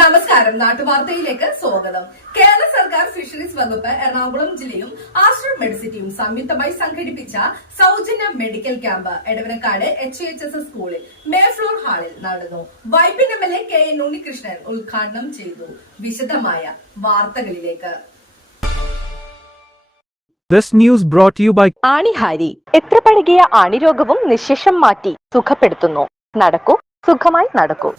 നമസ്കാരം നാട്ടുവാർത്തയിലേക്ക് സ്വാഗതം. കേരള സർക്കാർ ഫിഷറീസ് വകുപ്പ് എറണാകുളം ജില്ലയും ആശ്രം മെഡിസിറ്റിയും സംയുക്തമായി സംഘടിപ്പിച്ച സൗജന്യ medical camp Edavanakkad H H S സ്കൂളിൽ മേഫ്ലോർ ഹാളിൽ നടന്നു. Vypin M L A K N Unnikrishnan ഉദ്ഘാടനം ചെയ്തു. വിശദമായ വാർത്തകളിലേക്ക്. This news brought to you by ആണിഹാരി എത്ര പഴകിയ ആണിരോഗവും നിശേഷം മാറ്റി സുഖപ്പെടുത്തുന്നു. നടക്കൂ സുഖമായി നടക്കൂ.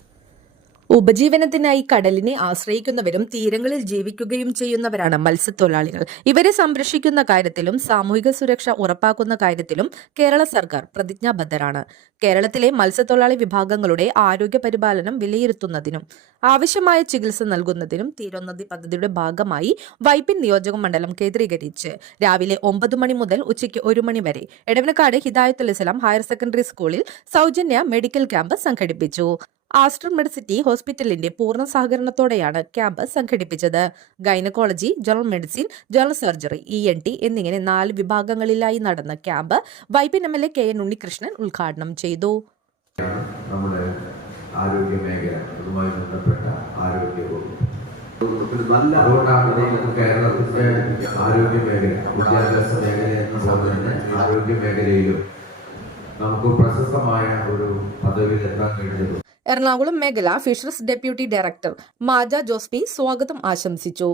ഉപജീവനത്തിനായി കടലിനെ ആശ്രയിക്കുന്നവരും തീരങ്ങളിൽ ജീവിക്കുകയും ചെയ്യുന്നവരാണ് മത്സ്യത്തൊഴിലാളികൾ. ഇവരെ സംരക്ഷിക്കുന്ന കാര്യത്തിലും സാമൂഹിക സുരക്ഷ ഉറപ്പാക്കുന്ന കാര്യത്തിലും കേരള സർക്കാർ പ്രതിജ്ഞാബദ്ധരാണ്. കേരളത്തിലെ മത്സ്യത്തൊഴിലാളി വിഭാഗങ്ങളുടെ ആരോഗ്യ പരിപാലനം വിലയിരുത്തുന്നതിനും ആവശ്യമായ ചികിത്സ നൽകുന്നതിനും തീരോന്നതി പദ്ധതിയുടെ ഭാഗമായി വൈപ്പിൻ നിയോജക മണ്ഡലം കേന്ദ്രീകരിച്ച് രാവിലെ ഒമ്പത് മണി മുതൽ ഉച്ചയ്ക്ക് ഒരു മണി വരെ എടവനക്കാട് ഹിദായത്തുൽ ഇസ്ലാം ഹയർ സെക്കൻഡറി സ്കൂളിൽ സൗജന്യ മെഡിക്കൽ ക്യാമ്പ് സംഘടിപ്പിച്ചു. ആസ്റ്റർ മെഡിസിറ്റി ഹോസ്പിറ്റലിന്റെ പൂർണ സഹകരണത്തോടെയാണ് ക്യാമ്പ് സംഘടിപ്പിച്ചത്. Gynaecology general medicine general surgery E N T എന്നിങ്ങനെ നാല് വിഭാഗങ്ങളിലായി നടന്ന camp Vypin M L A K N Unnikrishnan ഉദ്ഘാടനം ചെയ്തു. നമ്മുടെ ആരോഗ്യ അതുമായി ബന്ധപ്പെട്ട ആരോഗ്യ നല്ല മേഖല വിദ്യാഭ്യാസ മേഖല എന്ന ആരോഗ്യ മേഖലയിലും നമുക്ക് പ്രശസ്തമായ ഒരു പദവിയിൽ എത്താൻ കഴിഞ്ഞത് എറണാകുളം മേഖല ഫിഷറീസ് ഡെപ്യൂട്ടി ഡയറക്ടർ മാജ ജോസ്പി സ്വാഗതം ആശംസിച്ചു.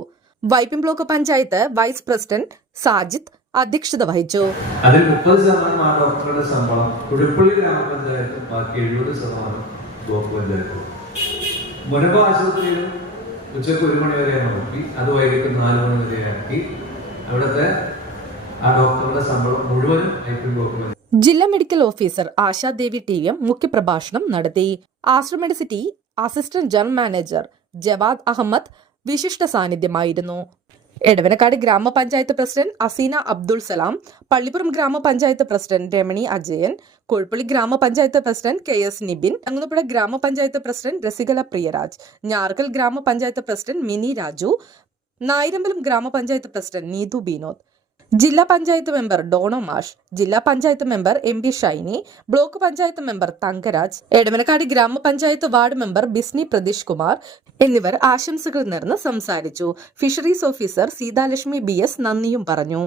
Vypin block panchayat vice president Sajid അധ്യക്ഷത വഹിച്ചു. അതിൽ മുപ്പത് ശതമാനം ആ ഡോക്ടറുടെ ശമ്പളം കുടിപ്പള്ളി ഗ്രാമപഞ്ചായത്തും ബാക്കി എഴുപത് ശതമാനം ബ്ലോക്ക് പഞ്ചായത്തും. മുനമ്പ് ആശുപത്രിയിലും ഉച്ചയ്ക്ക് ഒരു മണി വരെയാണ് നോക്കി. അത് വൈകിട്ട് നാല് മണി വരെയാക്കി അവിടുത്തെ ആ ഡോക്ടറുടെ ശമ്പളം മുഴുവനും ഐ പി ബ്ലോക്ക് ജില്ലാ medical officer Ashadevi T M മുഖ്യപ്രഭാഷണം നടത്തി. ആശ്രമെഡിസിറ്റി assistant general manager Jawad Ahammed വിശിഷ്ട സാന്നിധ്യമായിരുന്നു. എടവനക്കാട് ഗ്രാമപഞ്ചായത്ത് പ്രസിഡന്റ് അസീന അബ്ദുൾ സലാം പള്ളിപ്പുറം ഗ്രാമപഞ്ചായത്ത് പ്രസിഡന്റ് രമണി അജയൻ കോഴിപ്പള്ളി ഗ്രാമപഞ്ചായത്ത് പ്രസിഡന്റ് കെ എസ് നിബിൻ അങ്ങനപ്പുഴ ഗ്രാമപഞ്ചായത്ത് പ്രസിഡന്റ് രസികല പ്രിയരാജ് ഞാർക്കൽ ഗ്രാമപഞ്ചായത്ത് പ്രസിഡന്റ് മിനി രാജു നായിരമ്പലം ഗ്രാമപഞ്ചായത്ത് പ്രസിഡന്റ് നീതു ബിനോദ് ജില്ലാ പഞ്ചായത്ത് മെമ്പർ ഡോണോ മാഷ് ജില്ലാ panchayat member M B Shiny block panchayat member Thankaraj Edamanakkad ഗ്രാമപഞ്ചായത്ത് വാർഡ് മെമ്പർ ബിസ്നി പ്രതീഷ് കുമാർ എന്നിവർ ആശംസകൾ നേർന്ന് സംസാരിച്ചു. Fisheries officer Seethalakshmi B S നന്ദിയും പറഞ്ഞു.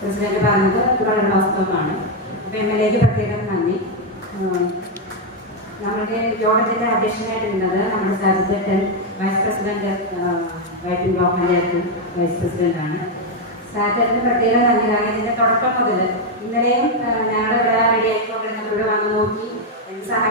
പ്രസിഡന്റ് പറഞ്ഞത് വളരെ വാസ്തവമാണ്. എം എൽ എക്ക് പ്രത്യേകം നന്ദി. നമ്മുടെ യോഗത്തിന്റെ അധ്യക്ഷനായിട്ട് നിന്നത് നമ്മുടെ സാജിദ് വൈസ് പ്രസിഡന്റ് വൈറ്റിംഗ് ബ്ലോക്ക് പഞ്ചായത്ത് വൈസ് പ്രസിഡന്റാണ്. സാറ്റത്തിന് പ്രത്യേകം കാരണം ഇതിന്റെ തുടക്കം മുതൽ ഇന്നലെയും ഞങ്ങളുടെ ഇവിടെ റെഡി ആയിക്കൊണ്ടിരുന്നപ്പോൾ വന്ന് നോക്കി സഹായം